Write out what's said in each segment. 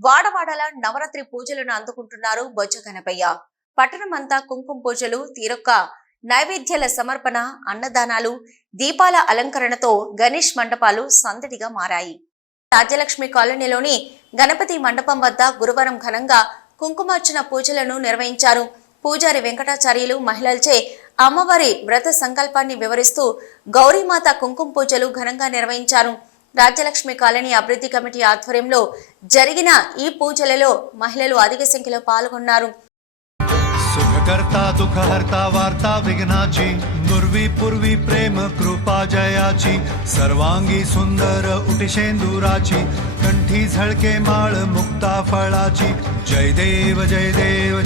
వాడవాడల నవరాత్రి పూజలను అందుకుంటున్నారు బొజ్జ గణపయ్య. పట్టణమంతా కుంకుమ పూజలు, తీరొక్క నైవేద్యాల సమర్పణ, అన్నదానాలు, దీపాల అలంకరణతో గణేష్ మండపాలు సందడిగా మారాయి. రాజ్యలక్ష్మి కాలనీలోని గణపతి మండపం వద్ద గురువారం ఘనంగా కుంకుమార్చన పూజలను నిర్వహించారు. పూజారి వెంకటాచార్యులు మహిళలచే అమ్మవారి వ్రత సంకల్పాన్ని వివరిస్తూ గౌరీమాత కుంకుమ పూజలు ఘనంగా నిర్వహించారు. రాజ్యలక్ష్మి కాలనీ అభివృద్ధి కమిటీ ఆధ్వర్యంలో జరిగిన ఈ పూజలలో మహిళలు అధిక సంఖ్యలో పాల్గొన్నారు. सुखकर्ता दुःखहर्ता वार्ता विघ्नाची दुर्वी पूर्वी प्रेम कृपा जयाची सर्वांगी सुंदर उटिशेंदुराची कंठी झळके माळ मुक्ता फळाची जय देव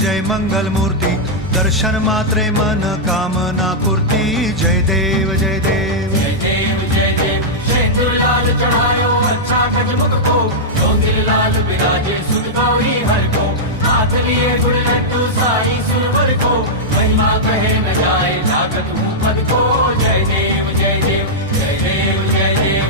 जय मंगल मूर्ती दर्शन मात्रे मन कामना पूर्ती जय देव जय देव शेंदूर चढ़ायो अच्छा गजमुख को लाल विराजे सुध गौरी हर को हाथ लिए गुड़ लड्डू साई सुरवर को महिमा कहे न जाए जागत हूँ पद को जय देव जय देव जय देव जय देव।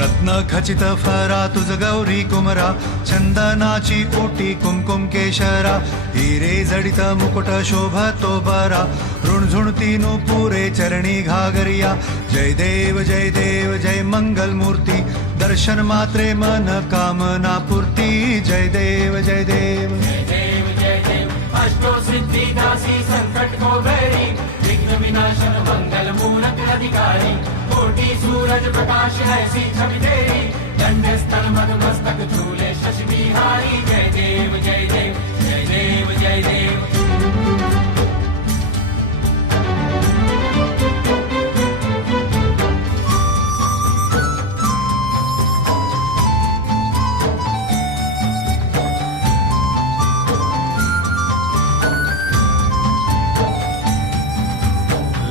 रत्न खचित फरा तुझ गौरी कुमरा चंदनाची ओटी कुमकुम केशरा हिरे जडित मुकुट शोभतो बरा ऋणझुणती पुरे चरणी घागरिया जय देव जय मंगल मूर्ती दर्शन मात्रे मन कामना पूर्ती जय देव जय देव जय देव जय देव अष्टो सिद्धि दासी संकट को भैरी विघ्न विनाशन मंगल मूलक अधिकारी कोटि सूरज प्रकाश ऐसी छवि तेरी दंड स्थल मद मस्तक झूले शशि बिहारी जय देव जय देव जय देव जय देव।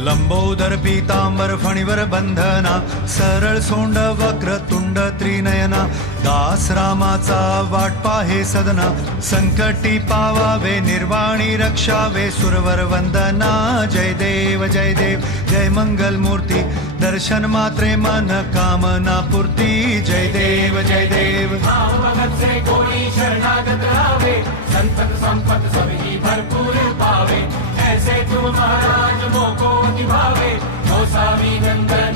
लंबोदर पीतांबर फणिवर बंधना सरळ सोंड वक्र तुंड त्रिनयना दास रामाचा वाट पाहे सदना संकटी पावावे निर्वाणी रक्षावे सुरवर वंदना जय देव जय मंगल मूर्ती दर्शन मात्रे मन कामना पूर्ती जय देव जय देव। भगत से कोई शरणागत आवे संतत संपत सभी भरपूर पावे ऐसे तुम महाराज मोको निभावे नंदन